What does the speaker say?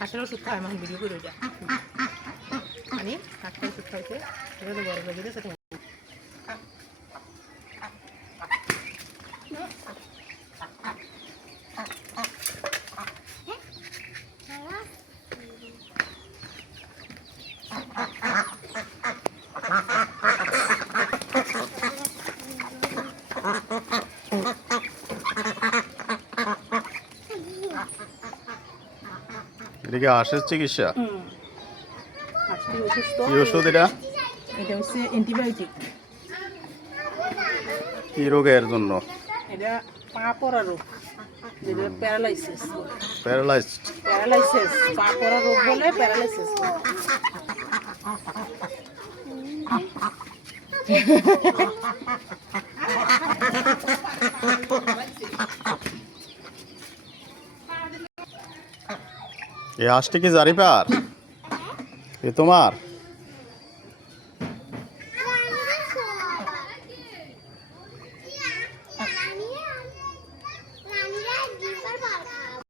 হাঁসের ওষুধ খাওয়াই আমার ভিডিও করে ওইটা মানে হাঁসের ওষুধ খাইতে এটা তো বড় হয়ে গেছে এটা কি হাঁসের চিকিৎসা? কি ওষুধ এটা? এটা হচ্ছে অ্যান্টিবায়োটিক। কি রোগের জন্য? এটা পা পড়া রোগ, যেটা প্যারালাইসিস। প্যারালাইসিস পা পড়া রোগ বলে প্যারালাইসিস। এই হাঁসটি কি জারিপার? এ তোমার?